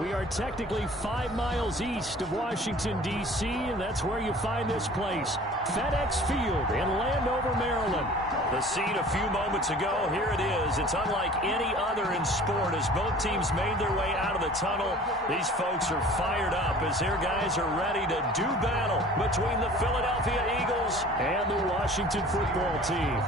We are technically 5 miles east of Washington, D.C., and that's where you find this place, FedEx Field in Landover, Maryland. The scene a few moments ago, here it is. It's unlike any other in sport as both teams made their way out of the tunnel. These folks are fired up as their guys are ready to do battle between the Philadelphia Eagles and the Washington football team.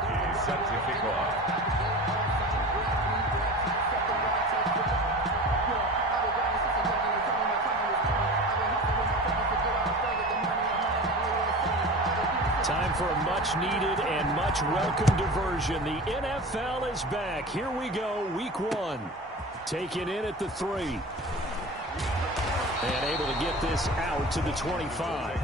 Time for a much-needed and much-welcome diversion. The NFL is back. Here we go, Week 1. Taken in at the 3. And able to get this out to the 25.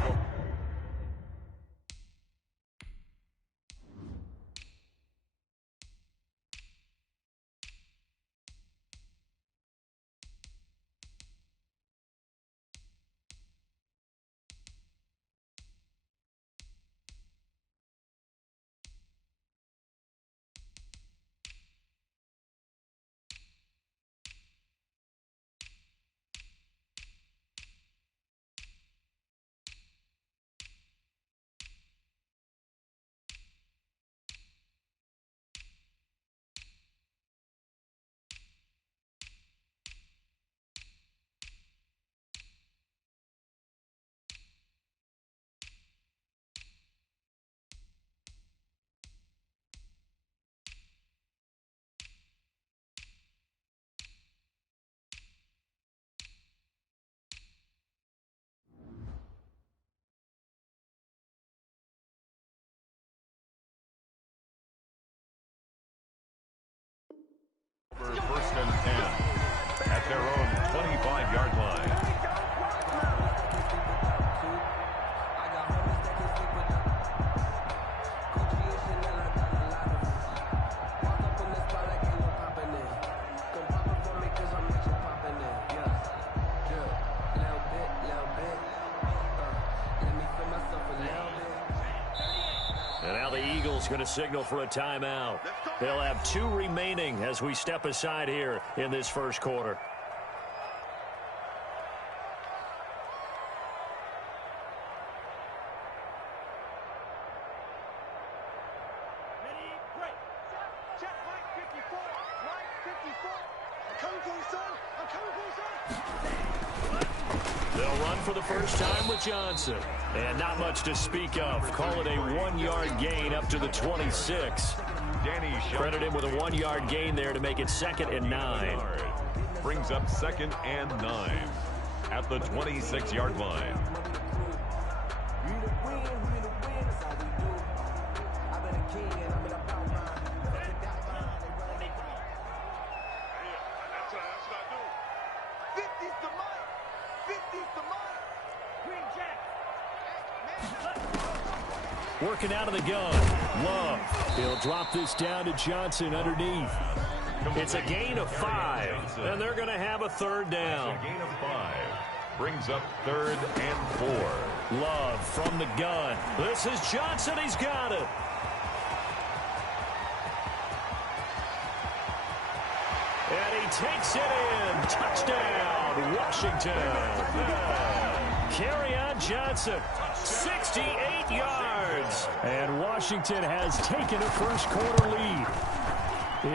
First and 10 at their own 25-yard line. And now the Eagles going to signal for a timeout. They'll have 2 remaining as we step aside here in this first quarter. They'll run for the first time with Johnson. And not much to speak of. Call it a 1-yard gain up to the 26. Credit him with a 1-yard gain there to make it 2nd and 9. Brings up 2nd and 9 at the 26-yard line. Working out of the gun. Love. He'll drop this down to Johnson underneath. It's a gain of 5, and they're going to have a 3rd down. A gain of 5 brings up 3rd and 4. Love from the gun. This is Johnson. He's got it. And he takes it in. Touchdown, Washington. Carry on Johnson. 68 yards. And Washington has taken a first quarter lead.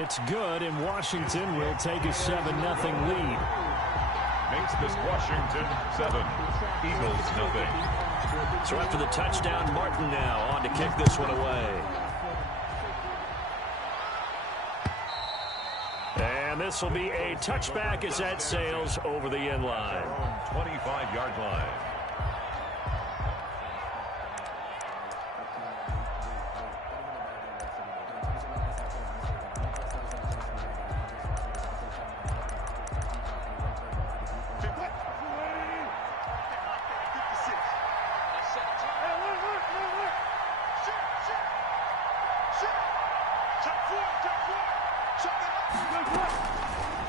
It's good, and Washington will take a 7-0 lead. Makes this Washington 7, Eagles 0. So after the touchdown, Martin now on to kick this one away. And this will be a touchback as that sails over the end line. 25-yard line.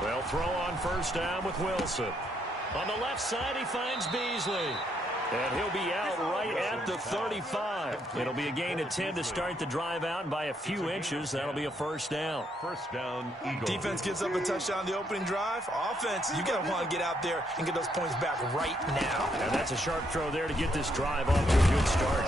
They'll throw on first down with Wilson. On the left side, he finds Beasley. And he'll be out right at the 35. It'll be a gain of 10 to start the drive out, and by a few inches, that'll be a first down. First down, Eagles. Defense gives up a touchdown the opening drive. Offense, you got to want to get out there and get those points back right now. And that's a sharp throw there to get this drive off to a good start.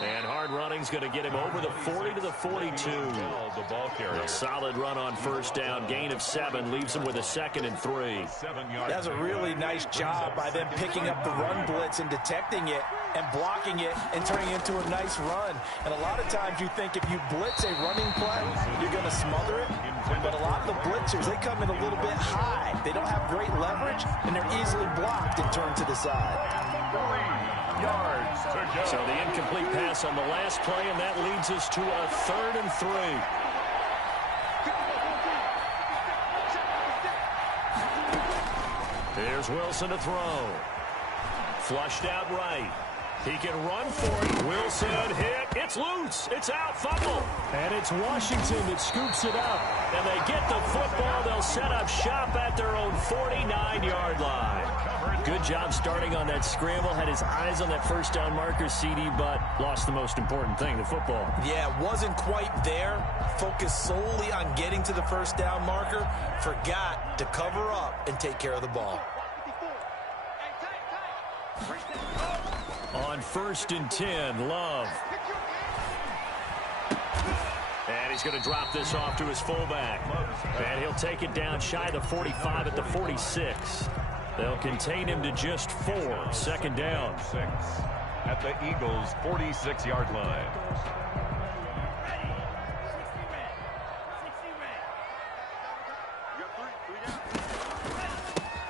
And hard running's going to get him over the 40 to the 42. The ball carrier. A solid run on first down. Gain of 7 leaves him with a 2nd and 3. That's a really nice job by them picking up the run blitz and detecting it and blocking it and turning it into a nice run. And a lot of times you think if you blitz a running play, you're going to smother it. But a lot of the blitzers, they come in a little bit high. They don't have great leverage, and they're easily blocked and turned to the side. 3 yards to go. So the incomplete pass on the last play, and that leads us to a 3rd and 3. Here's Wilson to throw. Flushed out right. He can run for it. Wilson hit. It's loose. It's out. Fumble. And it's Washington that scoops it up. And they get the football. They'll set up shop at their own 49-yard line. Good job starting on that scramble. Had his eyes on that first down marker, CD, but lost the most important thing, the football. Yeah, wasn't quite there. Focused solely on getting to the first down marker. Forgot to cover up and take care of the ball. On 1st and 10, Love. And he's going to drop this off to his fullback. And he'll take it down shy of the 45 at the 46. They'll contain him to just 4. 2nd down. 6 at the Eagles' 46-yard line.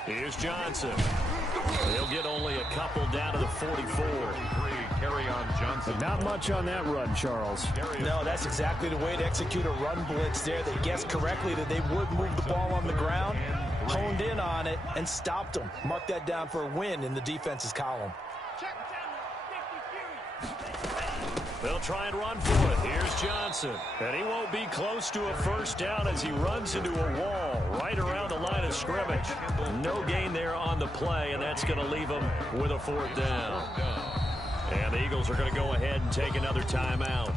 Here's Johnson. He'll get only a couple down to the 44. Carry on Johnson. Not much on that run, Charles. No, that's exactly the way to execute a run blitz there. They guessed correctly that they would move the ball on the ground, honed in on it, and stopped them. Mark that down for a win in the defense's column. They'll try and run for it. Here's Johnson. And he won't be close to a first down as he runs into a wall right around the line of scrimmage. No gain there on the play, and that's going to leave him with a 4th down. And the Eagles are going to go ahead and take another timeout.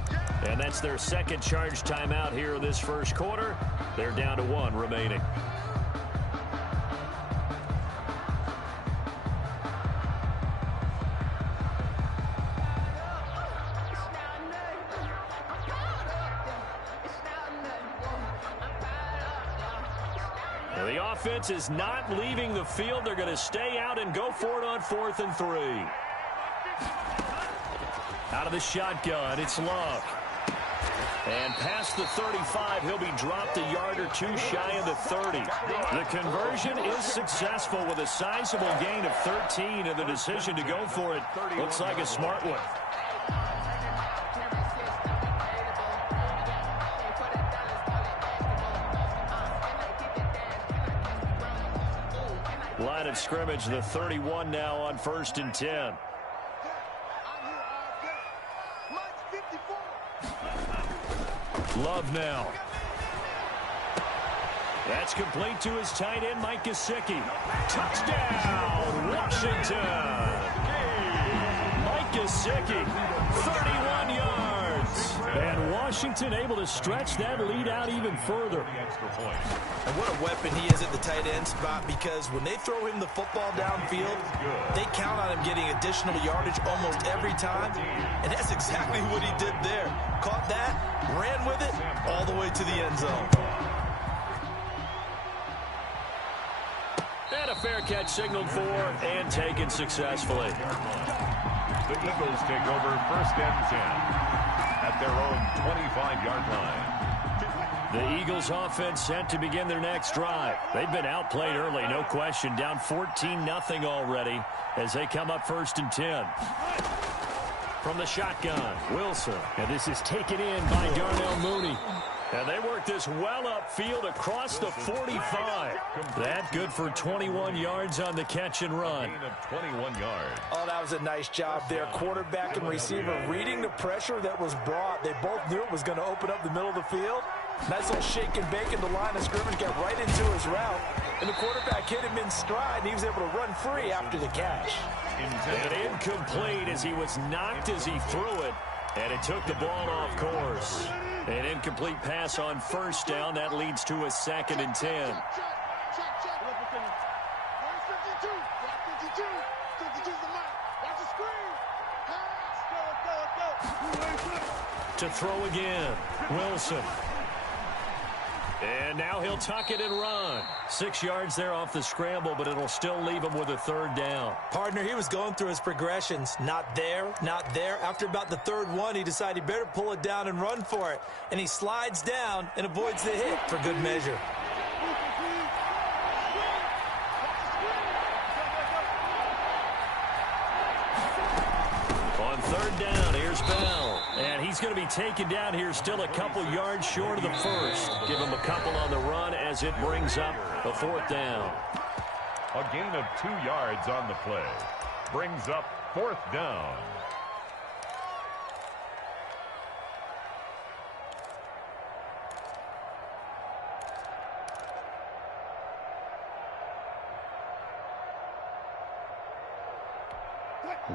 And that's their 2nd charge timeout here in this first quarter. They're down to 1 remaining. The offense is not leaving the field. They're going to stay out and go for it on 4th and 3. Out of the shotgun, it's Love. And past the 35, he'll be dropped a yard or 2 shy of the 30. The conversion is successful with a sizable gain of 13, and the decision to go for it looks like a smart one. Line of scrimmage, the 31 now on 1st and 10. Love now. That's complete to his tight end, Mike Gesicki. Touchdown, Washington. Mike Gesicki, 31 yards. And Washington able to stretch that lead out even further. And what a weapon he is at the tight end spot, because when they throw him the football downfield, they count on him getting additional yardage almost every time. And that's exactly what he did there. Caught that, ran with it, all the way to the end zone. And a fair catch signaled for and taken successfully. The Eagles take over 1st and 10 at their own 25-yard line. The Eagles offense set to begin their next drive. They've been outplayed early, no question. Down 14-0 already as they come up 1st and 10. From the shotgun, Wilson. And this is taken in by Darnell Mooney. And they work this well upfield across the 45. That good for 21 yards on the catch and run. 21 yards. Oh, that was a nice job there. Quarterback and receiver reading the pressure that was brought. They both knew it was going to open up the middle of the field. Nice little shake and bake in the line of scrimmage, got right into his route. And the quarterback hit him in stride, and he was able to run free after the catch. And incomplete as he was knocked as he threw it. And it took the ball off course. An incomplete pass on 1st down. That leads to a 2nd and 10. To throw again, Wilson. And now he'll tuck it and run. 6 yards there off the scramble, but it'll still leave him with a 3rd down. Partner, he was going through his progressions. Not there, not there. After about the 3rd one, he decided he better pull it down and run for it. And he slides down and avoids the hit for good measure. On 3rd down, here's Bell. And he's going to be taken down here still a couple yards short of the 1st. Give him a couple on the run as it brings up a 4th down. A gain of 2 yards on the play. Brings up 4th down.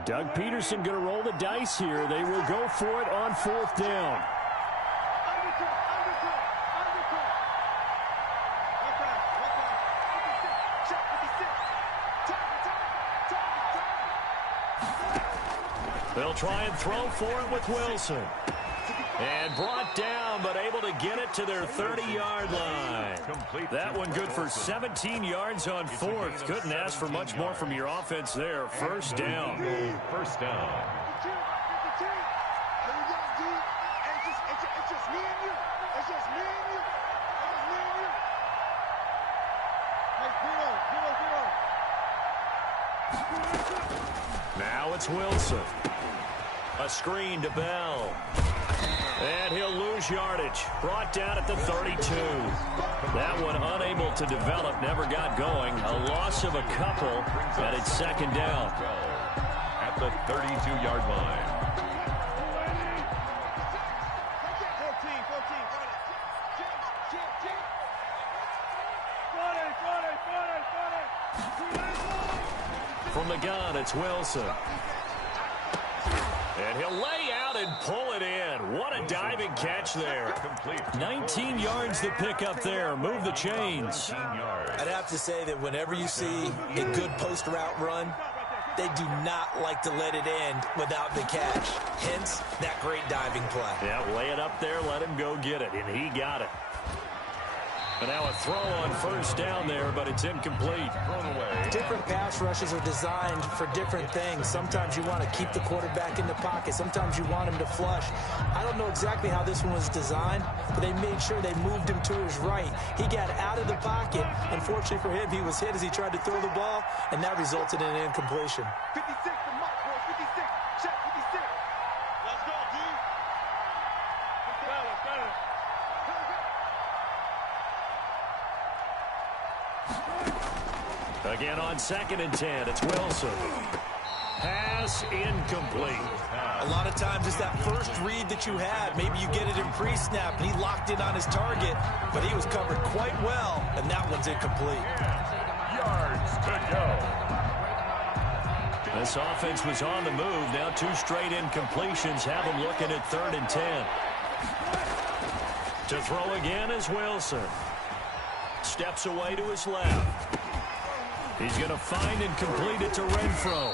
Doug Peterson going to roll the dice here. They will go for it on 4th down. They'll try and throw for it with Wilson. And brought down, but able to get it to their 30-yard line. That one good for 17 yards on 4th. Couldn't ask for much more from your offense there. 1st down. 1st down. Now it's Wilson. A screen to Bell. And he'll lose yardage. Brought down at the 32. That one unable to develop, never got going. A loss of a couple, and it's 2nd down. At the 32-yard line. From the gun, it's Wilson. And he'll lay out and pull it in. What a diving catch there. 19 yards to pick up there. Move the chains. I'd have to say that whenever you see a good post route run, they do not like to let it end without the catch. Hence, that great diving play. Yeah, lay it up there, let him go get it, and he got it. And now a throw on 1st down there, but it's incomplete. Different pass rushes are designed for different things. Sometimes you want to keep the quarterback in the pocket. Sometimes you want him to flush. I don't know exactly how this one was designed, but they made sure they moved him to his right. He got out of the pocket. Unfortunately for him, he was hit as he tried to throw the ball, and that resulted in an incompletion. 56, the mark, boy. 56. Check 56. Let's go, D. Let's go. Again on 2nd and 10, it's Wilson. Pass incomplete. A lot of times it's that first read that you had. Maybe you get it in pre-snap, and he locked in on his target, but he was covered quite well, and that one's incomplete. Yards to go. This offense was on the move. Now 2 straight incompletions have them looking at 3rd and 10. To throw again is Wilson. Steps away to his left. He's going to find and complete it to Renfro.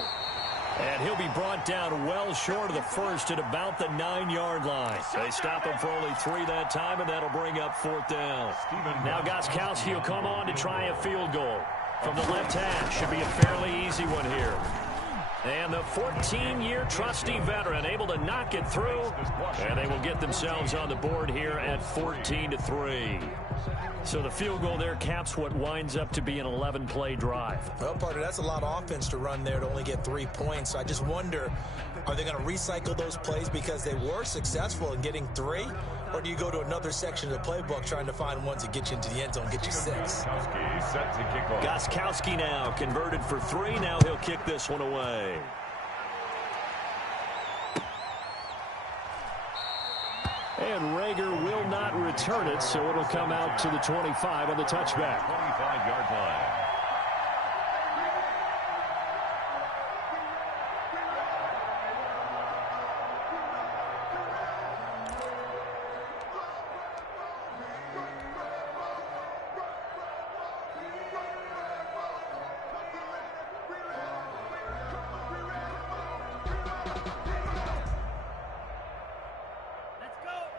And he'll be brought down well short of the 1st at about the 9-yard line. They stop him for only 3 that time, and that'll bring up 4th down. Now Gostkowski will come on to try a field goal. From the left hash, should be a fairly easy one here. And the 14-year trusty veteran able to knock it through. And they will get themselves on the board here at 14-3. So the field goal there caps what winds up to be an 11-play drive. Well, partner, that's a lot of offense to run there to only get 3 points. So I just wonder, are they going to recycle those plays because they were successful in getting 3? Or do you go to another section of the playbook trying to find ones that get you into the end zone, get you 6? Gostkowski now converted for 3. Now he'll kick this one away. And Rager will not return it, so it'll come out to the 25 on the touchback. 25-yard line.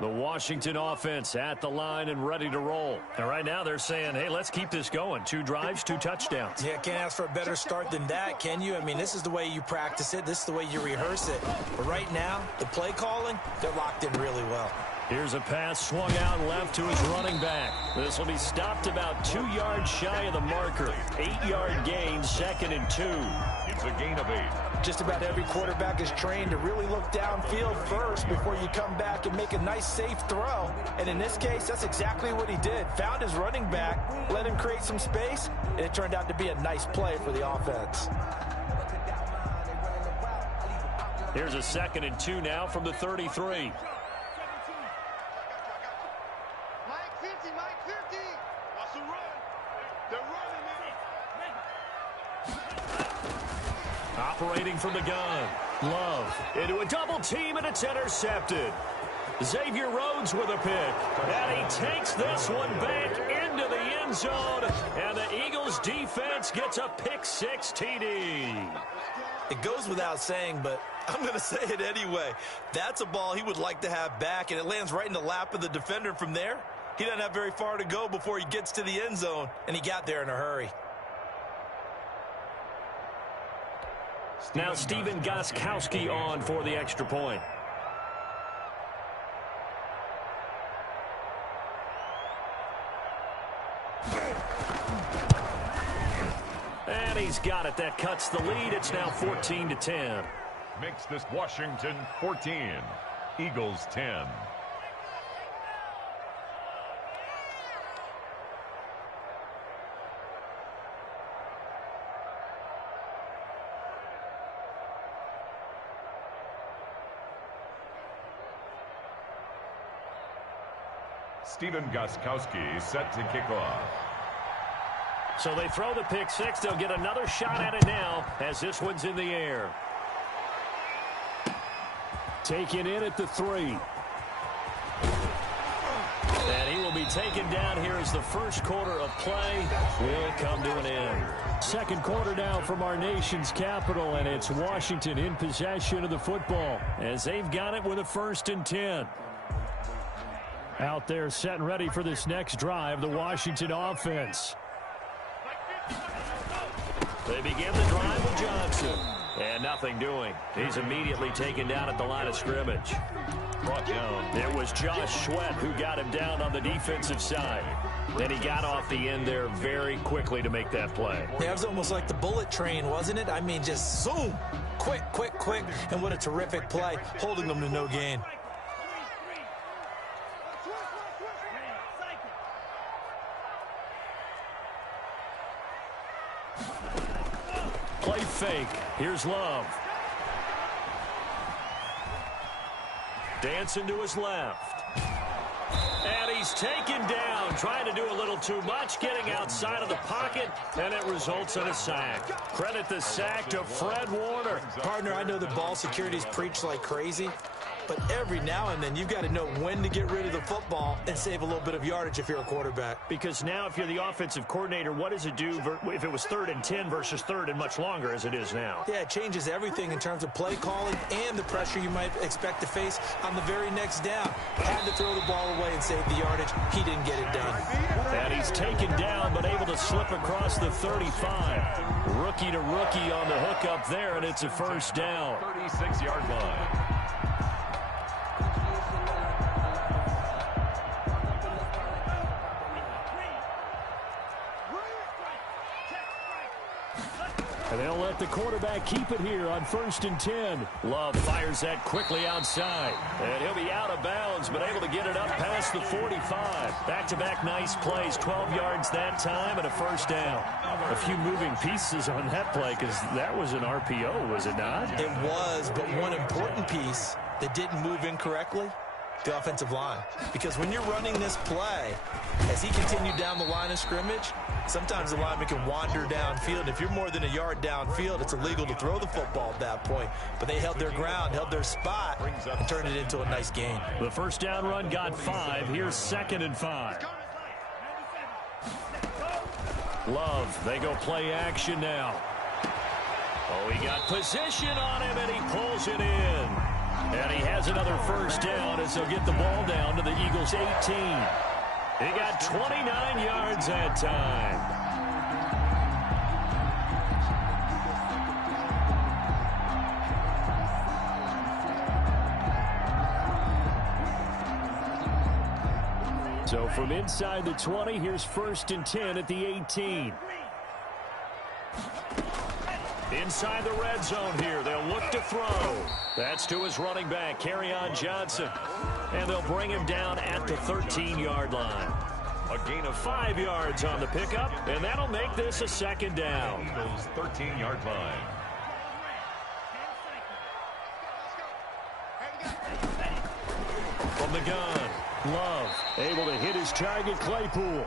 The Washington offense at the line and ready to roll. And right now they're saying, hey, let's keep this going. 2 drives, 2 touchdowns. Yeah, can't ask for a better start than that, can you? I mean, this is the way you practice it. This is the way you rehearse it. But right now, the play calling, they're locked in really well. Here's a pass swung out left to his running back. This will be stopped about 2 yards shy of the marker. 8-yard gain, 2nd and 2. It's a gain of 8. Just about every quarterback is trained to really look downfield first before you come back and make a nice, safe throw. And in this case, that's exactly what he did. Found his running back, let him create some space, and it turned out to be a nice play for the offense. Here's a 2nd and 2 now from the 33. Operating from the gun. Love into a double team, and it's intercepted. Xavier Rhodes with a pick. And he takes this one back into the end zone. And the Eagles defense gets a pick-6 TD. It goes without saying, but I'm going to say it anyway. That's a ball he would like to have back, and it lands right in the lap of the defender from there. He doesn't have very far to go before he gets to the end zone, and he got there in a hurry. Now Stephen Gostkowski on for the extra point. And he's got it. That cuts the lead. It's now 14-10. Makes this Washington 14. Eagles 10. Stephen Gostkowski set to kick off. So they throw the pick-6. They'll get another shot at it now as this one's in the air. Taken in at the 3. And he will be taken down here as the first quarter of play will come to an end. Second quarter now from our nation's capital, and it's Washington in possession of the football as they've got it with a 1st and 10. Out there set and ready for this next drive, the Washington offense. They begin the drive with Johnson. And nothing doing. He's immediately taken down at the line of scrimmage. Brought down. It was Josh Sweat who got him down on the defensive side. Then he got off the end there very quickly to make that play. Yeah, it was almost like the bullet train, wasn't it? I mean, just zoom. Quick, quick, quick. And what a terrific play, holding them to no gain. Play fake. Here's Love. Dancing to his left. And he's taken down, trying to do a little too much, getting outside of the pocket, and it results in a sack. Credit the sack to Fred Warner. Partner, I know that ball security's preached like crazy, but every now and then you've got to know when to get rid of the football and save a little bit of yardage if you're a quarterback. Because now if you're the offensive coordinator, what does it do if it was 3rd and 10 versus 3rd and much longer as it is now? Yeah, it changes everything in terms of play calling and the pressure you might expect to face on the very next down. Had to throw the ball away and save the yardage. He didn't get it done. And he's taken down but able to slip across the 35. Rookie to rookie on the hook up there, and it's a first down. 36-yard line. And they'll let the quarterback keep it here on 1st and 10. Love fires that quickly outside. And he'll be out of bounds, but able to get it up past the 45. Back-to-back nice plays, 12 yards that time, and a first down. A few moving pieces on that play because that was an RPO, was it not? It was, but one important piece that didn't move incorrectly, the offensive line. Because when you're running this play, as he continued down the line of scrimmage, sometimes the lineman can wander downfield. If you're more than a yard downfield, it's illegal to throw the football at that point. But they held their ground, held their spot, and turned it into a nice gain. The first down run got 5. Here's 2nd and 5. Love, they go play action now. Oh, he got position on him, and he pulls it in. And he has another first down as they'll get the ball down to the Eagles' 18. He got 29 yards that time. So from inside the 20, here's 1st and 10 at the 18. Inside the red zone here, they'll look to throw. That's to his running back, Kerryon Johnson. And they'll bring him down at the 13-yard line. A gain of 5 yards on the pickup, and that'll make this a 2nd down. Eagles 13-yard line. From the gun, Love able to hit his target, Claypool.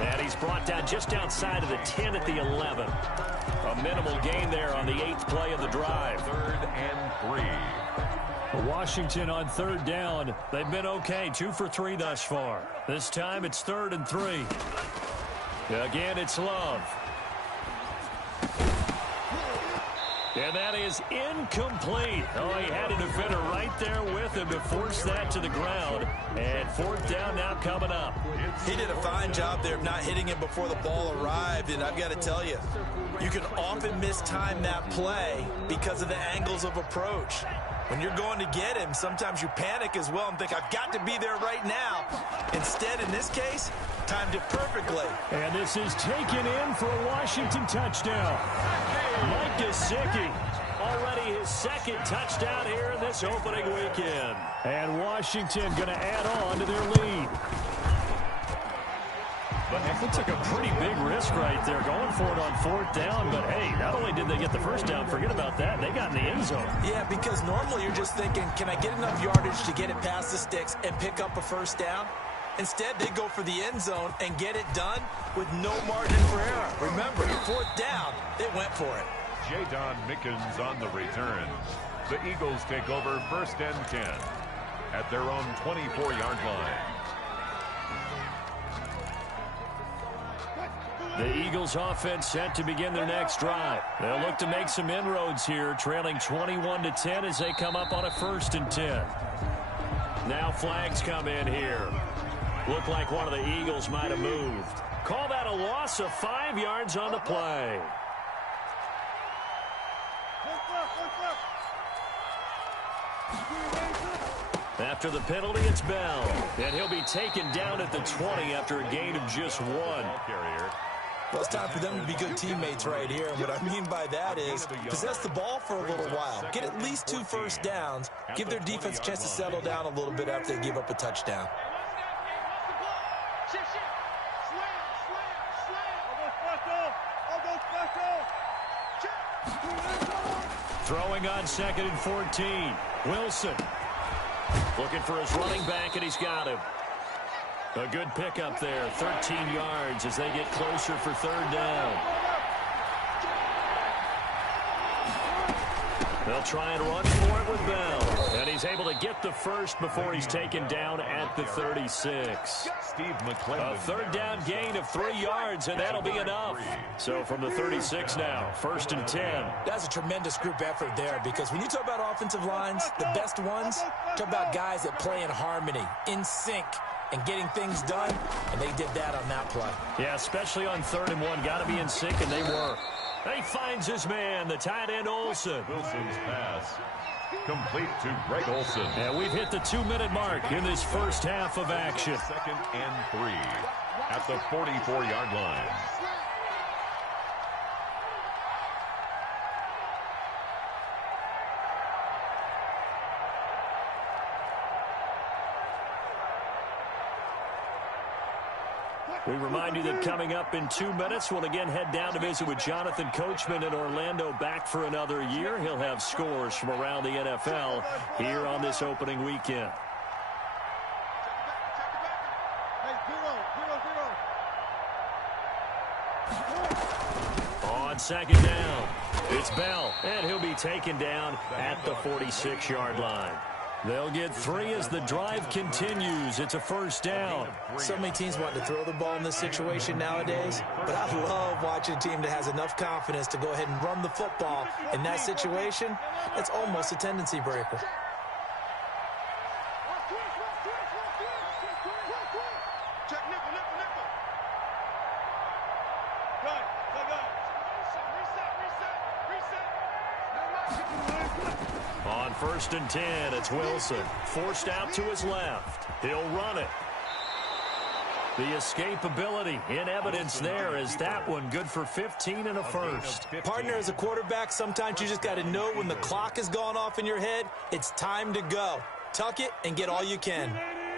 And he's brought down just outside of the 10 at the 11. A minimal gain there on the 8th play of the drive. 3rd and 3. Washington on 3rd down. They've been okay, 2 for 3 thus far. This time it's 3rd and 3. Again, it's Love. And that is incomplete. Oh, he had a defender right there with him to force that to the ground. And 4th down now coming up. He did a fine job there of not hitting him before the ball arrived. And I've got to tell you, you can often mistime that play because of the angles of approach. When you're going to get him, sometimes you panic as well and think, I've got to be there right now. Instead, in this case, timed it perfectly. And this is taken in for a Washington touchdown. Mike Gesicki, already his 2nd touchdown here in this opening weekend. And Washington going to add on to their lead. But they took a pretty big risk right there, going for it on 4th down. But, hey, not only did they get the first down, forget about that, they got in the end zone. Yeah, because normally you're just thinking, can I get enough yardage to get it past the sticks and pick up a first down? Instead, they go for the end zone and get it done with no margin for error. Remember, 4th down, they went for it. Jadon Mickens on the return. The Eagles take over 1st and 10 at their own 24-yard line. The Eagles offense set to begin their next drive. They'll look to make some inroads here, trailing 21-10 as they come up on a 1st and 10. Now flags come in here. Looked like one of the Eagles might have moved. Call that a loss of 5 yards on the play. After the penalty, it's Bell. And he'll be taken down at the 20 after a gain of just 1. Well, it's time for them to be good teammates right here. And what I mean by that is possess the ball for a little while. Get at least 2 first downs. Give their defense a chance to settle down a little bit after they give up a touchdown. Throwing on 2nd and 14. Wilson looking for his running back, and he's got him. A good pickup there, 13 yards as they get closer for 3rd down. They'll try and run for it with Bell. And he's able to get the first before he's taken down at the 36. Steve McClendon. A third down gain of 3 yards, and that'll be enough. So from the 36 now, 1st and 10. That's a tremendous group effort there, because when you talk about offensive lines, the best ones, talk about guys that play in harmony, in sync, and getting things done, and they did that on that play. Yeah, especially on 3rd and 1. Got to be in sync, and they were. He finds his man, the tight end Olsen. Wilson's pass complete to Greg Olsen. And we've hit the 2-minute mark in this first half of action. 2nd and 3 at the 44-yard line. We remind you that coming up in 2 minutes, we'll again head down to visit with Jonathan Coachman in Orlando, back for another year. He'll have scores from around the NFL here on this opening weekend. On 2nd down, it's Bell, and he'll be taken down at the 46-yard line. They'll get 3 as the drive continues. It's a 1st down. So many teams want to throw the ball in this situation nowadays, but I love watching a team that has enough confidence to go ahead and run the football. In that situation, it's almost a tendency breaker. On 1st and 10, it's Wilson. Forced out to his left. He'll run it. The escapability in evidence there is that one good for 15 and a 1st. Partner, as a quarterback, sometimes you just got to know when the clock has gone off in your head, it's time to go. Tuck it and get all you can.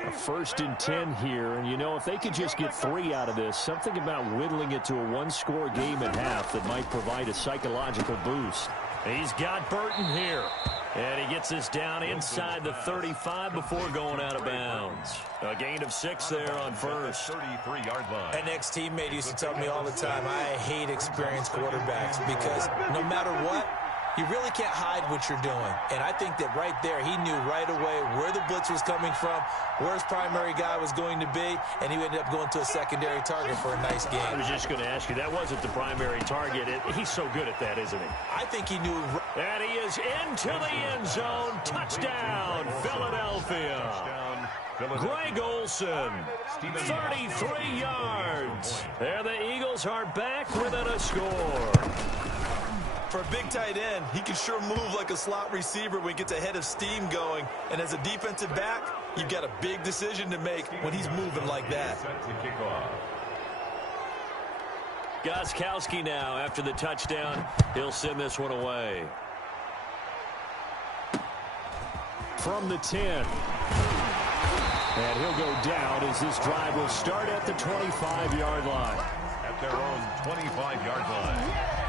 A 1st and 10 here, and you know, if they could just get 3 out of this, something about whittling it to a 1-score game at half that might provide a psychological boost. He's got Burton here. And he gets this down inside the 35 before going out of bounds. A gain of 6 there on 1st. 33-yard line. An ex-teammate used to tell me all the time, I hate experienced quarterbacks because no matter what, you really can't hide what you're doing. And I think that right there, he knew right away where the blitz was coming from, where his primary guy was going to be, and he ended up going to a secondary target for a nice game. I was just going to ask you, that wasn't the primary target. He's so good at that, isn't he? I think he knew. And he is into the end zone. Touchdown, Philadelphia. Greg Olsen, 33 yards. There the Eagles are back within a score. For a big tight end, he can sure move like a slot receiver when he gets a head of steam going. And as a defensive back, you've got a big decision to make when he's moving like that. Gostkowski now, after the touchdown, he'll send this one away. From the 10. And he'll go down as this drive will start at the 25-yard line. At their own 25-yard line.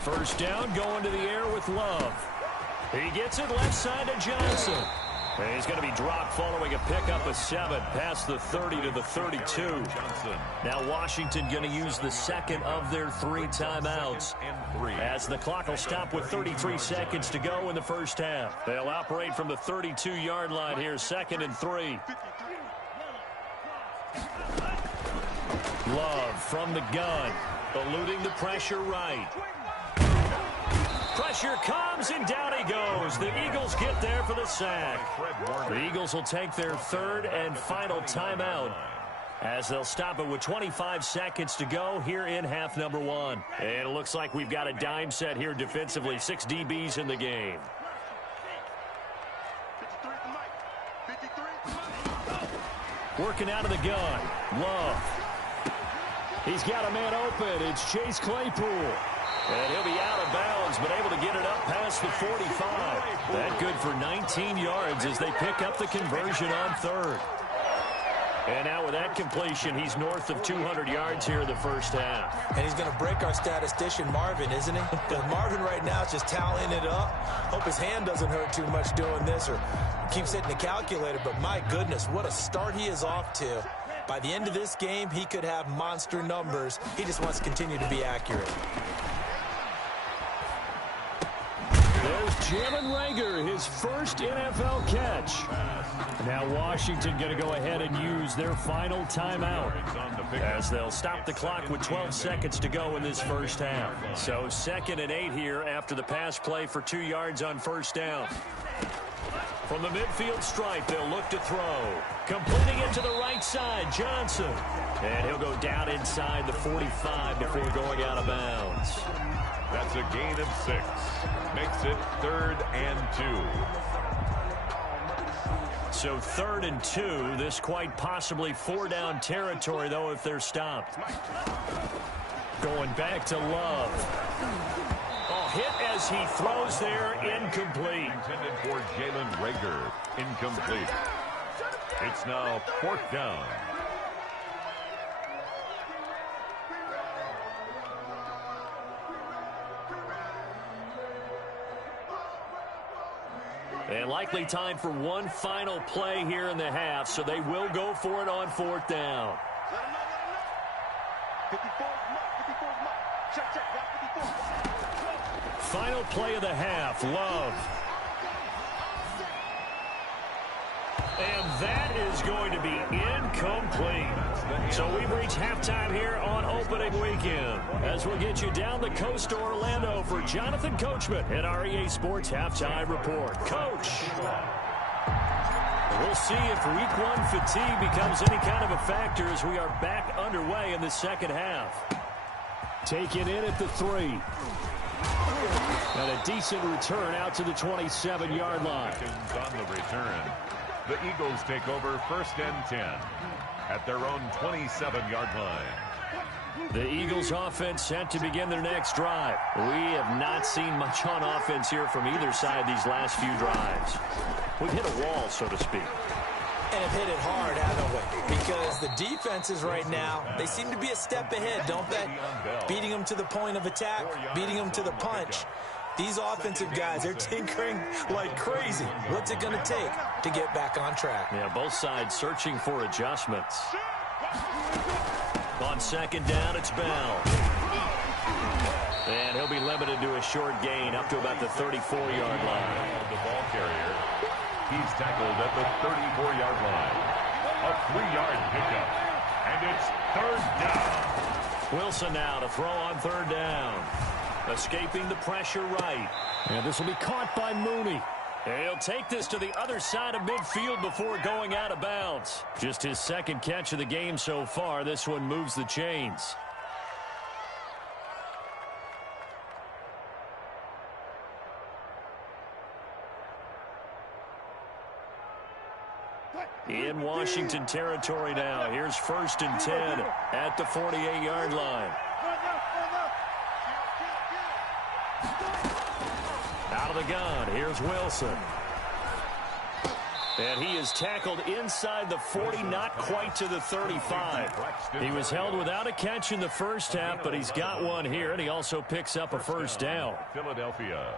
First down, going to the air with Love. He gets it left side to Johnson. And he's going to be dropped following a pickup of 7 past the 30 to the 32. Johnson. Now Washington going to use the second of their 3 timeouts. As the clock will stop with 33 seconds to go in the first half. They'll operate from the 32-yard line here, 2nd and 3. Love from the gun, eluding the pressure right. Pressure comes, and down he goes. The Eagles get there for the sack. The Eagles will take their 3rd and final timeout as they'll stop it with 25 seconds to go here in half number 1. And it looks like we've got a dime set here defensively. 6 DBs in the game. Working out of the gun. Love. He's got a man open. It's Chase Claypool. And he'll be out of bounds, but able to get it up past the 45. That good for 19 yards as they pick up the conversion on 3rd. And now with that completion, he's north of 200 yards here in the first half. And he's going to break our statistician, Marvin, isn't he? Because Marvin right now is just tallying it up. Hope his hand doesn't hurt too much doing this or keeps hitting the calculator. But my goodness, what a start he is off to. By the end of this game, he could have monster numbers. He just wants to continue to be accurate. There's Jalen Reagor, his first NFL catch. Now Washington going to go ahead and use their final timeout, as they'll stop the clock with 12 seconds to go in this first half. So 2nd and 8 here after the pass play for 2 yards on first down. From the midfield stripe, they'll look to throw. Completing it to the right side, Johnson. And he'll go down inside the 45 before going out of bounds. That's a gain of 6. Makes it 3rd and 2. So 3rd and 2. This quite possibly 4-down territory, though, if they're stopped. Going back to Love. Oh, hit as he throws there, incomplete. Intended for Jalen Reagor, incomplete. It's now 4th down. And likely time for one final play here in the half, so they will go for it on 4th down. 54's mark. Check, got 54. Final play of the half, Love. And that is going to be incomplete. So we've reached halftime here on opening weekend. As we'll get you down the coast to Orlando for Jonathan Coachman at our EA Sports Halftime Report. Coach. We'll see if week 1 fatigue becomes any kind of a factor as we are back underway in the second half. Taken in at the 3. And a decent return out to the 27-yard line. On the return. The Eagles take over 1st and 10 at their own 27-yard line. The Eagles offense set to begin their next drive. We have not seen much on offense here from either side these last few drives. We've hit a wall, so to speak. And have hit it hard, haven't we? Because the defenses right now, they seem to be a step ahead, don't they? Beating them to the point of attack, beating them to the punch. These offensive guys, they're tinkering like crazy. What's it going to take to get back on track? Yeah, both sides searching for adjustments. On 2nd down, it's Bell. And he'll be limited to a short gain up to about the 34-yard line. The ball carrier, he's tackled at the 34-yard line. A 3-yard pickup, and it's 3rd down. Wilson now to throw on 3rd down. Escaping the pressure right. And this will be caught by Mooney. He'll take this to the other side of midfield before going out of bounds. Just his 2nd catch of the game so far. This one moves the chains. In Washington territory now. Here's 1st and 10 at the 48-yard line. Out of the gun, here's Wilson. And he is tackled inside the 40, not quite to the 35. He was held without a catch in the first half, but he's got one here, and he also picks up a 1st down. Philadelphia.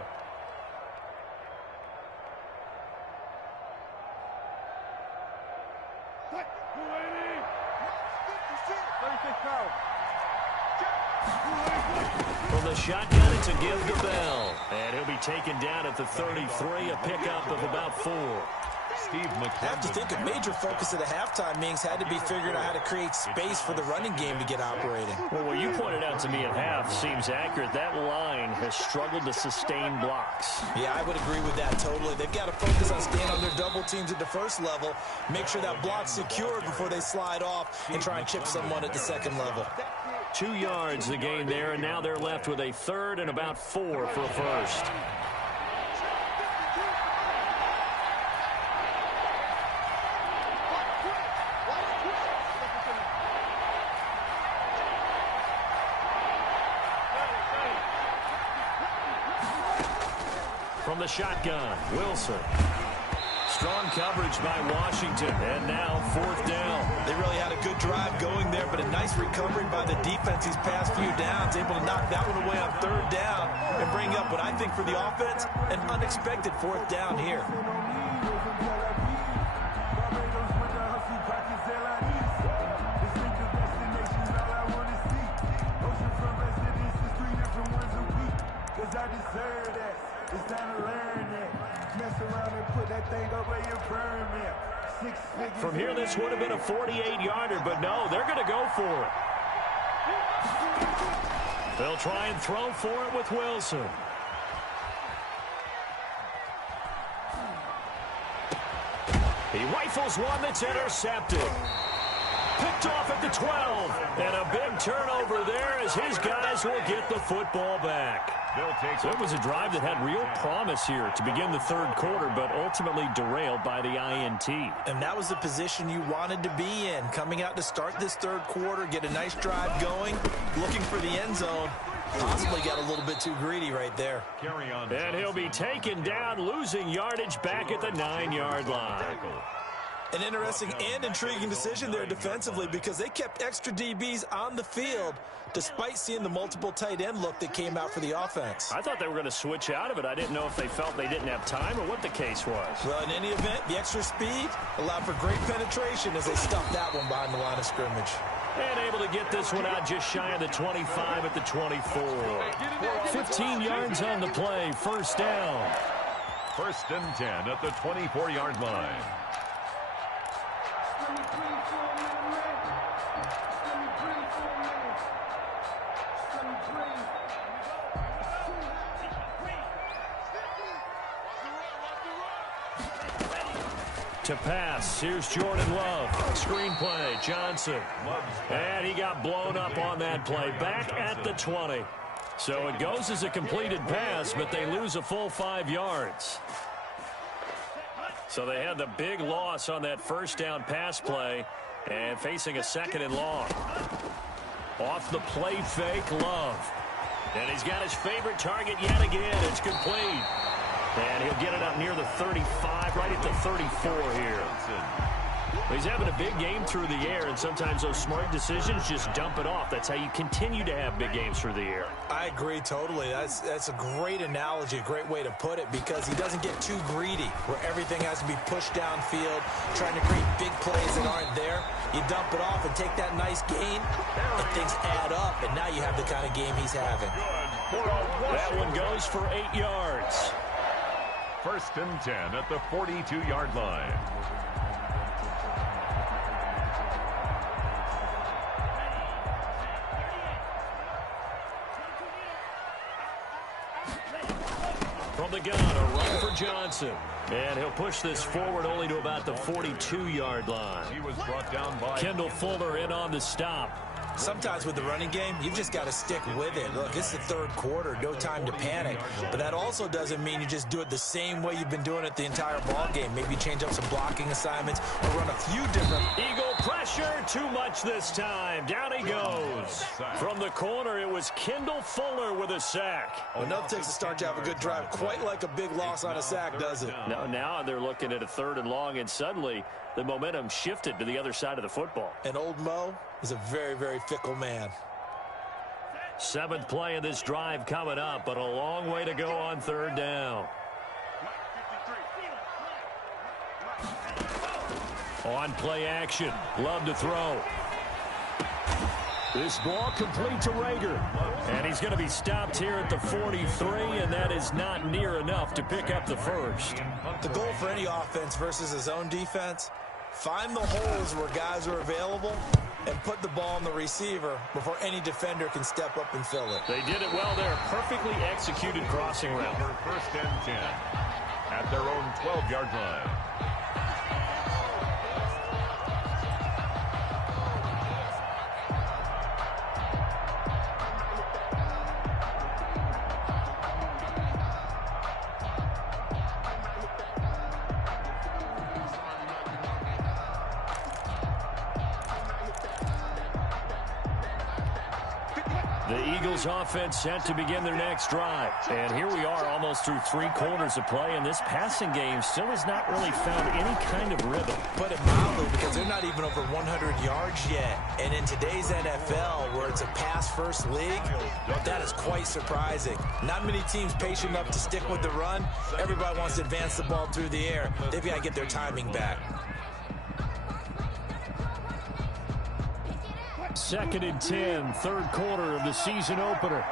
From the shotgun, it's a give to Bell. And he'll be taken down at the 33, a pickup of about 4. I have to think a major focus of the halftime meetings had to be figuring out how to create space for the running game to get operating. Well, what you pointed out to me at half seems accurate. That line has struggled to sustain blocks. Yeah, I would agree with that totally. They've got to focus on staying on their double teams at the first level, make sure that block's secured before they slide off and try and chip someone at the second level. 2 yards the gain there, and now they're left with a 3rd and about 4 for a first. From the shotgun, Wilson. Strong coverage by Washington. And now 4th down. They really had a good drive going there, but a nice recovery by the defense these past few downs, able to knock that one away on 3rd down and bring up what I think for the offense, an unexpected 4th down here. From here, this would have been a 48-yarder, but no, they're going to go for it. They'll try and throw for it with Wilson. He rifles one that's intercepted. Picked off at the 12. And a big turnover there as his guys will get the football back. So it was a drive that had real promise here to begin the 3rd quarter, but ultimately derailed by the INT. And that was the position you wanted to be in, coming out to start this 3rd quarter, get a nice drive going, looking for the end zone. Possibly got a little bit too greedy right there. And he'll be taken down, losing yardage back at the 9-yard line. An interesting and intriguing decision there defensively, because they kept extra DBs on the field despite seeing the multiple tight end look that came out for the offense. I thought they were going to switch out of it. I didn't know if they felt they didn't have time or what the case was. Well, in any event, the extra speed allowed for great penetration as they stuffed that one behind the line of scrimmage. And able to get this one out just shy of the 25 at the 24. 15 yards on the play, 1st down. 1st and 10 at the 24-yard line. To pass, here's Jordan Love. Screenplay, Johnson. And he got blown up on that play, back at the 20. So it goes as a completed pass, but they lose a full 5 yards. So they had the big loss on that 1st down pass play, and facing a 2nd and long. Off the play fake, Love. And he's got his favorite target yet again. It's complete. And he'll get it up near the 35, right at the 34 here. He's having a big game through the air, and sometimes those smart decisions just dump it off. That's how you continue to have big games through the air. I agree totally. That's a great analogy, a great way to put it, because he doesn't get too greedy where everything has to be pushed downfield, trying to create big plays that aren't there. You dump it off and take that nice gain, and things add up, and now you have the kind of game he's having. That one goes for 8 yards. 1st and 10 at the 42-yard line. From the gun, a run for Johnson. And he'll push this forward only to about the 42-yard line. He was brought down by Kendall Fuller in on the stop. Sometimes with the running game, you've just got to stick with it. Look, it's the 3rd quarter, no time to panic. But that also doesn't mean you just do it the same way you've been doing it the entire ball game. Maybe change up some blocking assignments or run a few different. Eagle pressure, too much this time. Down he goes. From the corner, it was Kendall Fuller with a sack. Well, nothing takes a start to have a good drive, quite like a big loss on a sack, does it? Now they're looking at a 3rd and long, and suddenly the momentum shifted to the other side of the football. And old Mo is a very, very fickle man. 7th play of this drive coming up, but a long way to go on 3rd down. On play action, Love to throw. This ball complete to Rager. And he's going to be stopped here at the 43, and that is not near enough to pick up the 1st. The goal for any offense versus his own defense, find the holes where guys are available and put the ball on the receiver before any defender can step up and fill it. They did it well there. Perfectly executed crossing route. 1st and 10 at their own 12-yard line. The Eagles offense set to begin their next drive. And here we are almost through 3 quarters of play, and this passing game still has not really found any kind of rhythm. Put it mildly, because they're not even over 100 yards yet. And in today's NFL, where it's a pass-first league, that is quite surprising. Not many teams patient enough to stick with the run. Everybody wants to advance the ball through the air. They've got to get their timing back. 2nd and 10, 3rd quarter of the season opener.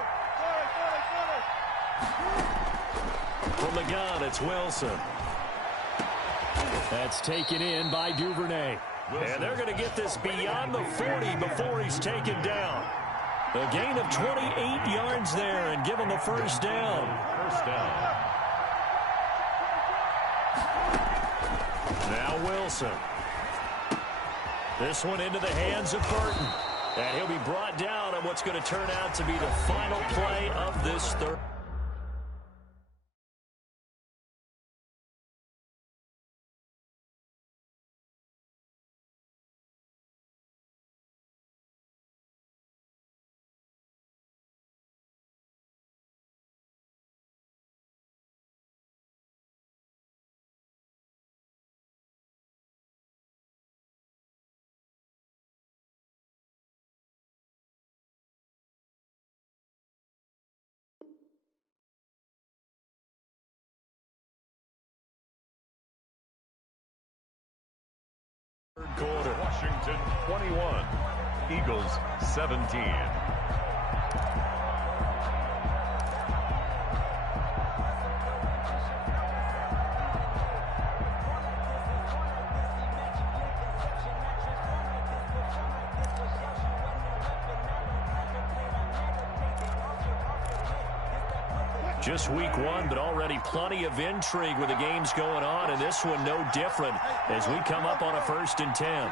From the gun, it's Wilson. That's taken in by Duvernay. And they're going to get this beyond the 40 before he's taken down. A gain of 28 yards there and give him a first down. First down. Now Wilson. This one into the hands of Burton. And he'll be brought down on what's going to turn out to be the final play of this third. Third quarter. Washington 21, Eagles 17. Just week 1, but already plenty of intrigue with the games going on, and this one no different as we come up on a 1st and 10.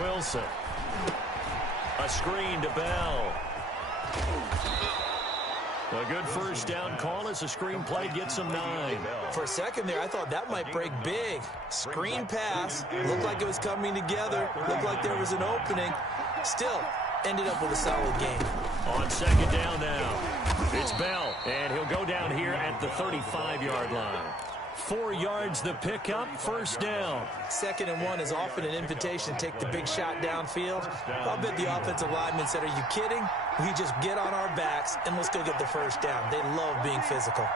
Wilson. A screen to Bell. A good first down call as the screen play gets him 9. For a second there, I thought that might break big. Screen pass. Looked like it was coming together. Looked like there was an opening. Still, ended up with a solid game. On 2nd down now, it's Bell, and he'll go down here at the 35-yard line. 4 yards the pickup, first down. 2nd and 1 is often an invitation to take the big shot downfield. I'll bet the offensive lineman said, are you kidding? We just get on our backs and let's go get the first down. They love being physical.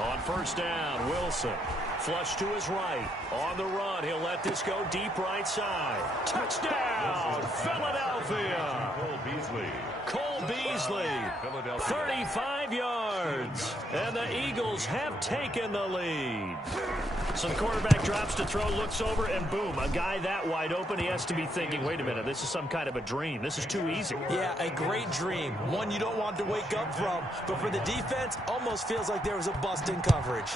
On 1st down, Wilson. Flush to his right. On the run, he'll let this go deep right side. Touchdown, Philadelphia. Cole Beasley, 35 yards. And the Eagles have taken the lead. So the quarterback drops to throw, looks over, and boom, a guy that wide open, he has to be thinking, wait a minute, this is some kind of a dream. This is too easy. Yeah, a great dream. One you don't want to wake up from. But for the defense, almost feels like there was a bust in coverage.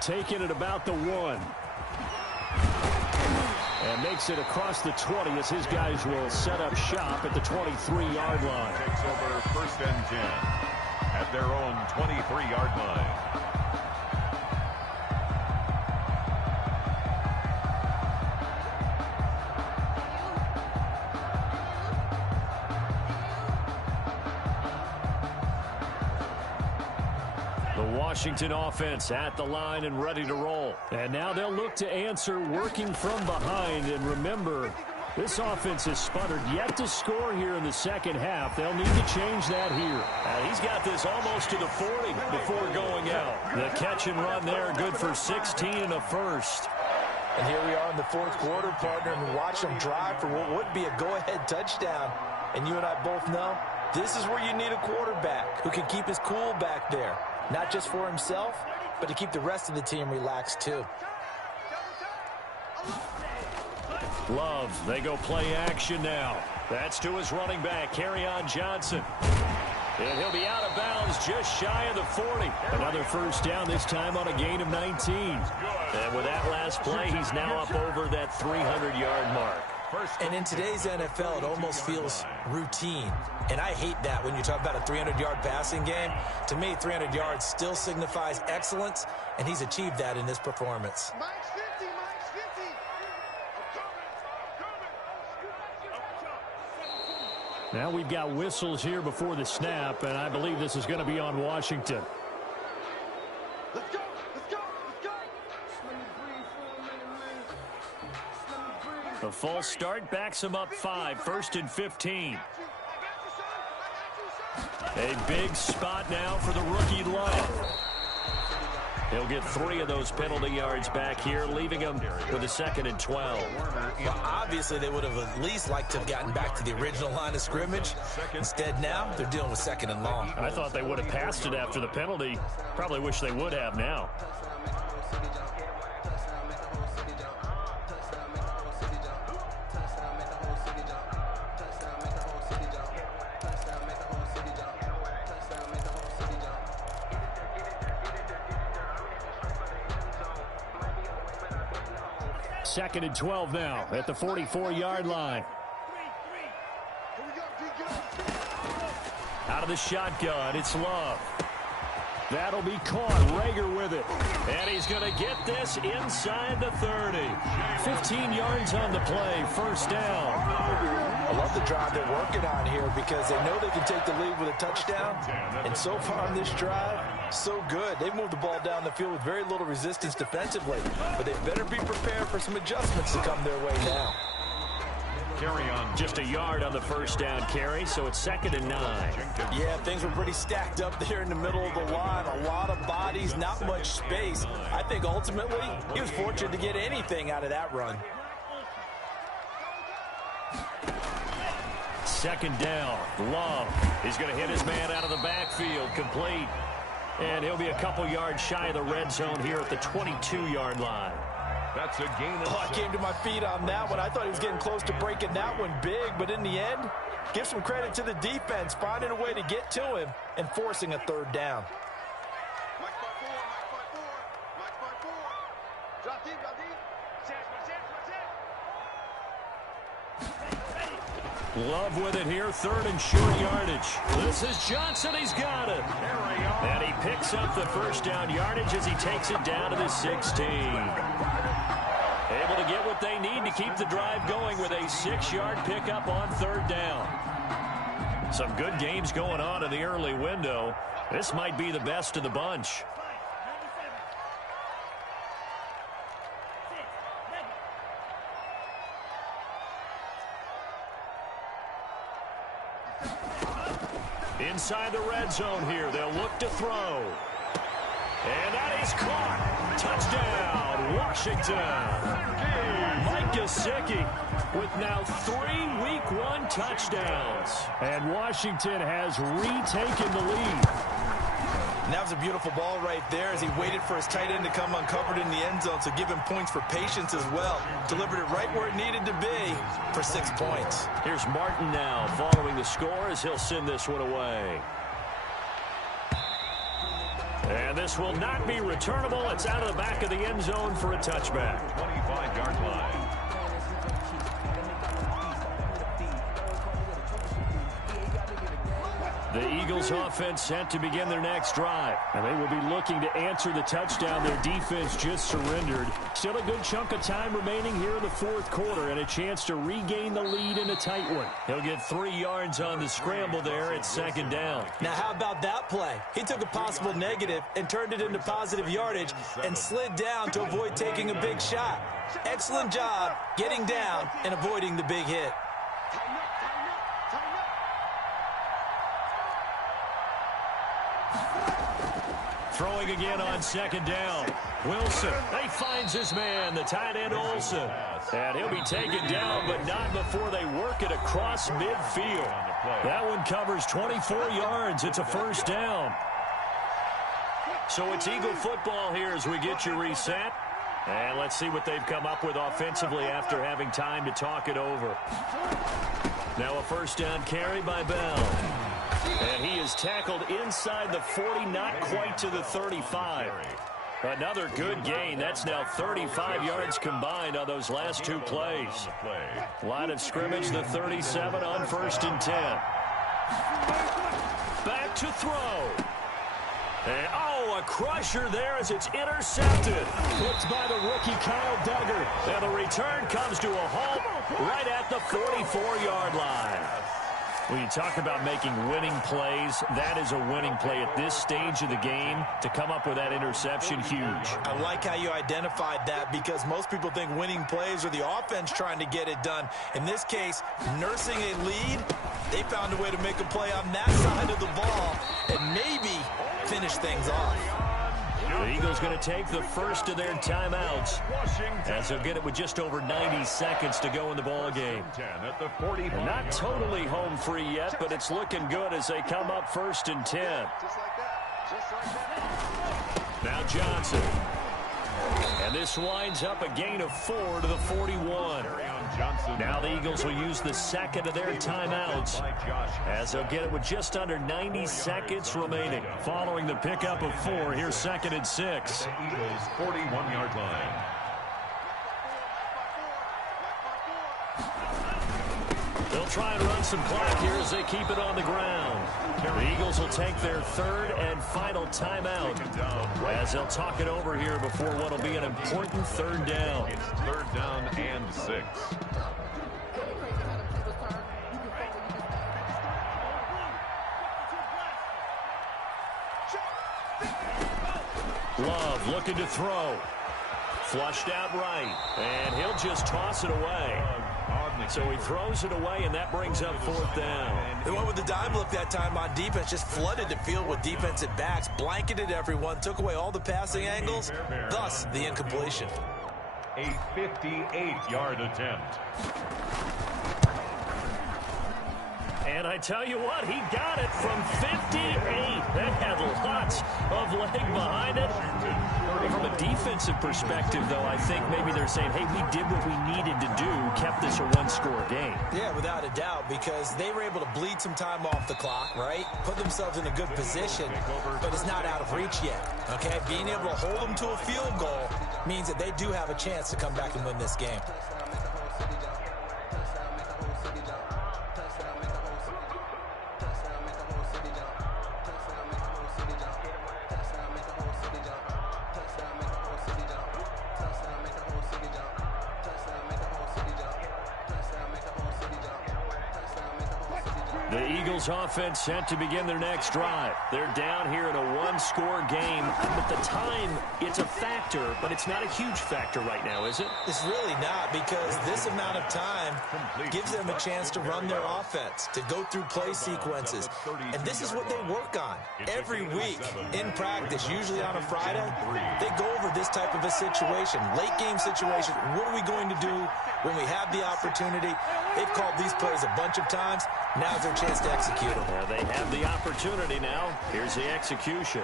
Taking it about the 1. And makes it across the 20 as his guys will set up shop at the 23-yard line. Takes over 1st and 10 at their own 23-yard line. Washington offense at the line and ready to roll. And now they'll look to answer working from behind. And remember, this offense has sputtered yet to score here in the 2nd half. They'll need to change that here. He's got this almost to the 40 before going out. The catch and run there, good for 16 and a first. And here we are in the 4th quarter, partner, and watch them drive for what would be a go-ahead touchdown. And you and I both know this is where you need a quarterback who can keep his cool back there. Not just for himself, but to keep the rest of the team relaxed too. Love, they go play action now. That's to his running back, Kerryon Johnson. And he'll be out of bounds just shy of the 40. Another first down, this time on a gain of 19. And with that last play, he's now up over that 300-yard mark. And in today's NFL, it almost feels routine. And I hate that when you talk about a 300-yard passing game. To me, 300 yards still signifies excellence, and he's achieved that in this performance. Mike's 50, Mike's 50. Now we've got whistles here before the snap, and I believe this is going to be on Washington. Let's go, let's go, let's go. The false start backs him up 5, 1st and 15. A big spot now for the rookie Love. He'll get 3 of those penalty yards back here, leaving him with a 2nd and 12. Well, obviously, they would have at least liked to have gotten back to the original line of scrimmage. Instead, now, they're dealing with 2nd and long. I thought they would have passed it after the penalty. Probably wish they would have now. Second and 12 now at the 44-yard line. Out of the shotgun, it's Love. That'll be caught. Rager with it. And he's going to get this inside the 30. 15 yards on the play. First down. I love the drive they're working on here because they know they can take the lead with a touchdown. And so far on this drive, so good. They've moved the ball down the field with very little resistance defensively. But they better be prepared for some adjustments to come their way now. Carry on. Just a yard on the first down carry, so it's 2nd and 9. Yeah, things were pretty stacked up there in the middle of the line. A lot of bodies, not much space. I think ultimately he was fortunate to get anything out of that run. 2nd down. Love. He's going to hit his man out of the backfield. Complete. And he'll be a couple yards shy of the red zone here at the 22-yard line. That's a gain of I came to my feet on that one. I thought he was getting close to breaking that one big, but in the end, give some credit to the defense, finding a way to get to him and forcing a 3rd down. Mike's by 4, Mike's by 4, Mike's by 4. Drop deep, drop deep. Chance, Love with it here, 3rd and short yardage. This is Johnson. He's got it. And he picks up the first down yardage as he takes it down to the 16. Able to get what they need to keep the drive going with a 6-yard pickup on 3rd down. Some good games going on in the early window. This might be the best of the bunch. Inside the red zone here, they'll look to throw. And that is caught. Touchdown, Washington. Mike Gesicki with now 3 Week 1 touchdowns. And Washington has retaken the lead. And that was a beautiful ball right there as he waited for his tight end to come uncovered in the end zone, so give him points for patience as well. Delivered it right where it needed to be for 6 points. Here's Martin now following the score as he'll send this one away. And this will not be returnable. It's out of the back of the end zone for a touchback. 25-yard line. The Eagles offense set to begin their next drive. And they will be looking to answer the touchdown their defense just surrendered. Still a good chunk of time remaining here in the 4th quarter and a chance to regain the lead in a tight one. He'll get 3 yards on the scramble there at 2nd down. Now, how about that play? He took a possible negative and turned it into positive yardage and slid down to avoid taking a big shot. Excellent job getting down and avoiding the big hit. Throwing again on 2nd down. Wilson, he finds his man, the tight end Olsen. And he'll be taken down, but not before they work it across midfield. That one covers 24 yards. It's a 1st down. So it's Eagle football here as we get you reset. And let's see what they've come up with offensively after having time to talk it over. Now a 1st down carry by Bell. And he is tackled inside the 40, not quite to the 35. Another good gain. That's now 35 yards combined on those last two plays. Line of scrimmage, the 37 on 1st and 10. Back to throw. And, a crusher there as it's intercepted. Picked by the rookie Kyle Duggar. And the return comes to a halt right at the 44-yard line. When you talk about making winning plays, that is a winning play at this stage of the game. To come up with that interception, huge. I like how you identified that because most people think winning plays are the offense trying to get it done. In this case, nursing a lead, they found a way to make a play on that side of the ball and maybe finish things off. The Eagles going to take the first of their timeouts as they'll get it with just over 90 seconds to go in the ball game. Not totally home free yet, but it's looking good as they come up 1st and 10. Now Johnson. And this winds up a gain of 4 to the 41. Now the Eagles will use the second of their timeouts as they'll get it with just under 90 seconds remaining. Following the pickup of 4, here's 2nd and 6. Eagles 41-yard line. They'll try and run some clock here as they keep it on the ground. The Eagles will take their 3rd and final timeout as they'll talk it over here before what will be an important 3rd down. It's 3rd down and 6. Love looking to throw. Flushed out right. And he'll just toss it away. So he throws it away, and that brings up 4th down. They went with the dime look that time on defense, just flooded the field with defensive backs, blanketed everyone, took away all the passing angles, thus the incompletion. A 58-yard attempt. And I tell you what, he got it from 58. That had lots of leg behind it. From a defensive perspective, though, I think maybe they're saying, hey, we did what we needed to do, kept this a one-score game. Yeah, without a doubt, because they were able to bleed some time off the clock, right? Put themselves in a good position, but it's not out of reach yet, okay? Being able to hold them to a field goal means that they do have a chance to come back and win this game. The Eagles offense set to begin their next drive. They're down here in a one-score game. But the time, it's a factor, but it's not a huge factor right now, is it? It's really not, because this amount of time gives them a chance to run their offense, to go through play sequences. And this is what they work on every week in practice, usually on a Friday. They go over this type of a situation, late game situation. What are we going to do when we have the opportunity? They've called these plays a bunch of times. Now's their chance to execute them. Well, they have the opportunity now. Here's the execution.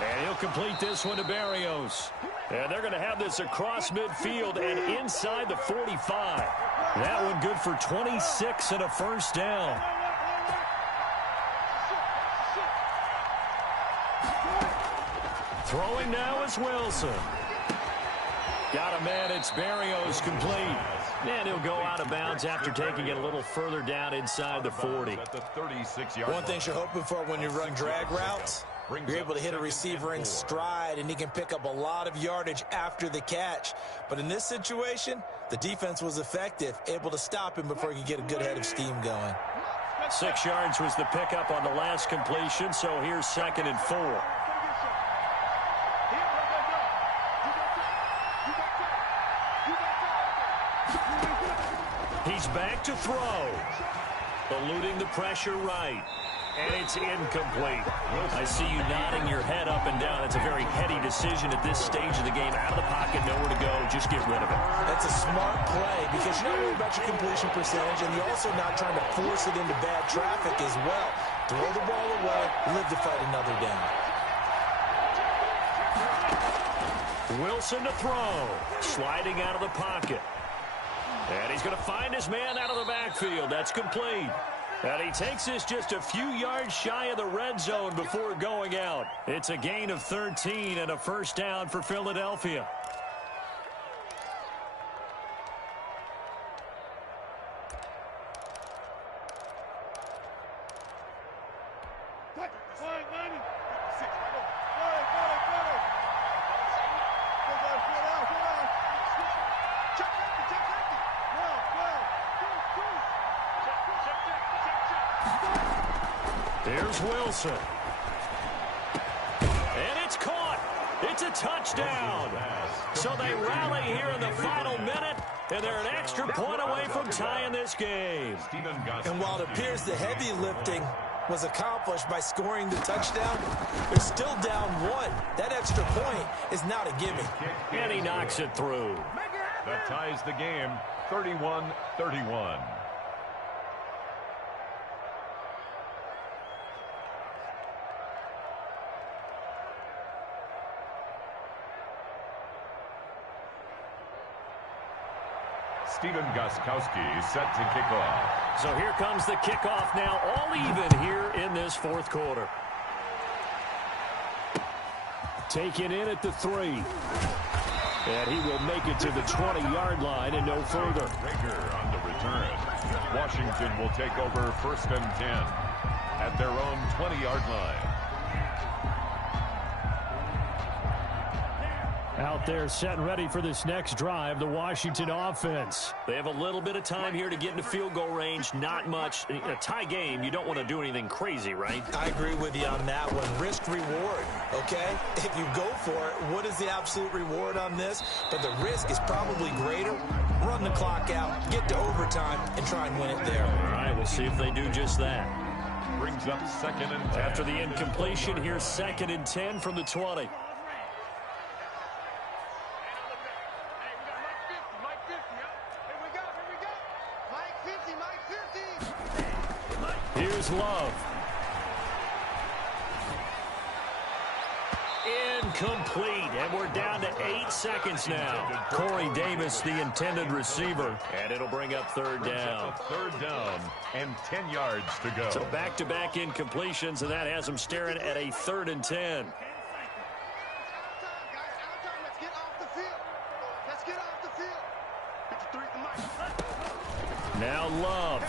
And he'll complete this one to Berrios. And they're going to have this across midfield and inside the 45. That one good for 26 and a first down. Throwing now is Wilson. Got a man, it's Berrios complete. And he'll go out of bounds after taking it a little further down inside the 40. One thing you're hoping for when you run drag routes, you're able to hit a receiver in stride, and he can pick up a lot of yardage after the catch. But in this situation, the defense was effective, able to stop him before he could get a good head of steam going. 6 yards was the pickup on the last completion, so here's 2nd and 4. He's back to throw. Eluding the pressure right. And it's incomplete. I see you nodding your head up and down. It's a very heady decision at this stage of the game. Out of the pocket, nowhere to go. Just get rid of it. That's a smart play because you're not worried about your completion percentage, and you're also not trying to force it into bad traffic as well. Throw the ball away, live to fight another down. Wilson to throw. Sliding out of the pocket. And he's going to find his man out of the backfield. That's complete. And he takes this just a few yards shy of the red zone before going out. It's a gain of 13 and a first down for Philadelphia. Here's Wilson. And it's caught. It's a touchdown. So they rally here in the final minute, and they're an extra point away from tying this game. And while it appears the heavy lifting was accomplished by scoring the touchdown, they're still down one. That extra point is not a gimme. And he knocks it through. That ties the game, 31-31. Stephen Gostkowski set to kick off. So here comes the kickoff now, all even here in this fourth quarter. Taken in at the 3. And he will make it to the 20-yard line and no further. Rager on the return. Washington will take over 1st and 10 at their own 20-yard line. Out there set and ready for this next drive, the Washington offense. They have a little bit of time here to get into field goal range. Not much. In a tie game, you don't want to do anything crazy, right? I agree with you on that one. Risk reward, okay? If you go for it, what is the absolute reward on this? But the risk is probably greater. Run the clock out, get to overtime, and try and win it there. All right, we'll see if they do just that. Brings up 2nd and 10. After the incompletion, here's 2nd and 10 from the 20. Here's Love. Incomplete, and we're down to 8 seconds now. Corey Davis, the intended receiver, and it'll bring up 3rd down. 3rd down and 10 yards to go. So back-to-back incompletions, and that has them staring at a 3rd and 10. Now Love.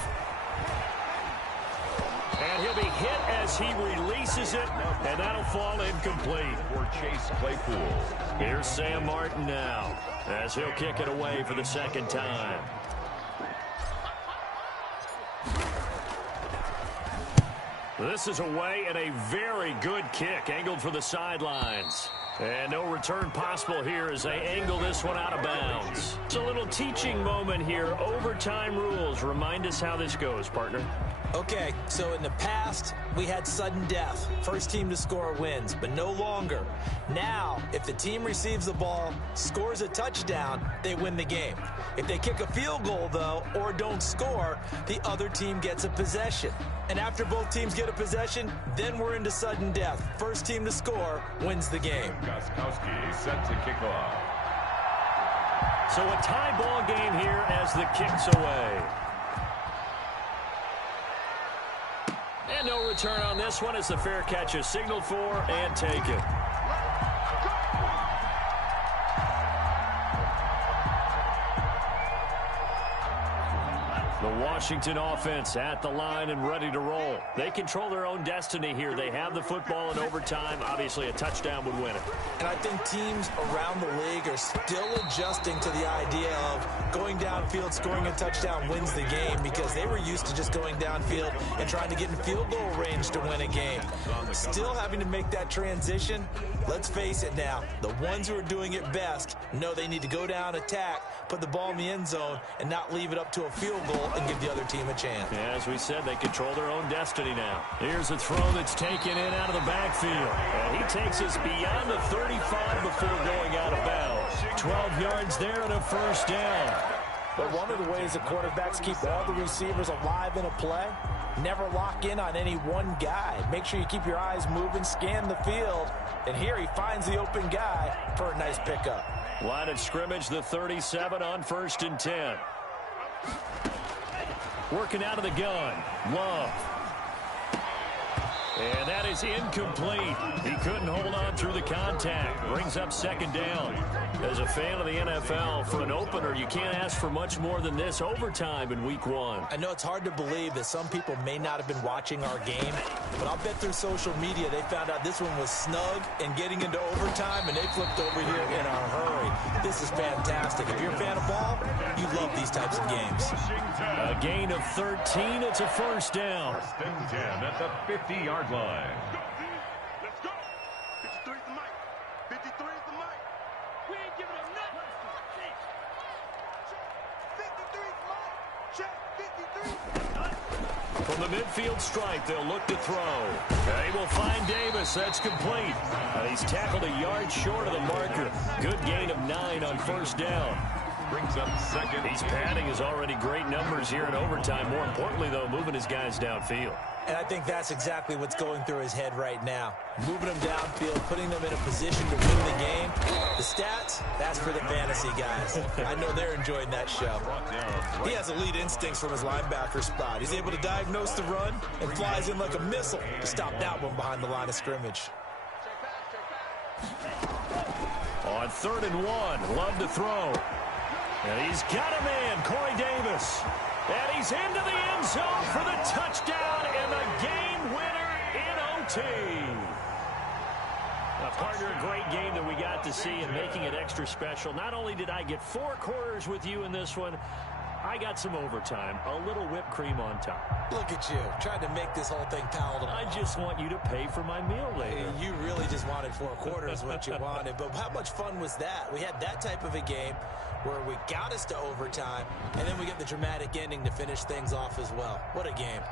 And he'll be hit as he releases it, and that'll fall incomplete. For Chase Claypool. Here's Sam Martin now, as he'll kick it away for the 2nd time. This is away, and a very good kick, angled for the sidelines. And no return possible here as they angle this one out of bounds. It's a little teaching moment here. Overtime rules. Remind us how this goes, partner. Okay, so in the past, we had sudden death. First team to score wins, but no longer. Now, if the team receives the ball, scores a touchdown, they win the game. If they kick a field goal, though, or don't score, the other team gets a possession. And after both teams get a possession, then we're into sudden death. First team to score wins the game. Gostkowski set to kick off. So a tie ball game here as the kick's away. And no return on this one as the fair catch is signaled for and taken. The Washington offense at the line and ready to roll. They control their own destiny here. They have the football in overtime. Obviously, a touchdown would win it. And I think teams around the league are still adjusting to the idea of going downfield, scoring a touchdown wins the game, because they were used to just going downfield and trying to get in field goal range to win a game. Still having to make that transition. Let's face it now, the ones who are doing it best know they need to go down, attack, put the ball in the end zone, and not leave it up to a field goal and give the other team a chance. Yeah, as we said, they control their own destiny now. Here's a throw that's taken in out of the backfield. And he takes us beyond the 35 before going out of bounds. 12 yards there and a first down. But one of the ways that quarterbacks keep all the receivers alive in a play, never lock in on any one guy. Make sure you keep your eyes moving, scan the field, and here he finds the open guy for a nice pickup. Line of scrimmage, the 37 on 1st and 10. Working out of the gun. Love. And that is incomplete. He couldn't hold on through the contact. Brings up second down. As a fan of the NFL, for an opener, you can't ask for much more than this overtime in week 1. I know it's hard to believe that some people may not have been watching our game, but I'll bet through social media they found out this one was snug and getting into overtime, and they flipped over here in a hurry. This is fantastic. If you're a fan of ball, you love these types of games. A gain of 13. It's a first down. First and 10 at the 50-yard line. Let's go. 53 is the mic. 53 is the mic. We ain't giving up nothing. 53 is the mic. Check. 53. From the midfield stripe, they'll look to throw. And he will find Davis. That's complete. He's tackled a yard short of the marker. Good gain of 9 on first down. Brings up second. He's padding his already great numbers here in overtime. More importantly, though, moving his guys downfield. And I think that's exactly what's going through his head right now. Moving them downfield, putting them in a position to win the game. The stats, that's for the fantasy guys. I know they're enjoying that show. He has elite instincts from his linebacker spot. He's able to diagnose the run and flies in like a missile to stop that one behind the line of scrimmage. On 3rd and 1, Love to throw. And he's got a man, Corey Davis. And he's into the end zone for the touchdown and the game winner in OT. Now, partner, a great game that we got to see and making it extra special. Not only did I get 4 quarters with you in this one, I got some overtime, a little whipped cream on top. Look at you, trying to make this whole thing palatable. I just want you to pay for my meal later. You really just wanted 4 quarters what you wanted. But how much fun was that? We had that type of a game where we got us to overtime, and then we get the dramatic ending to finish things off as well. What a game.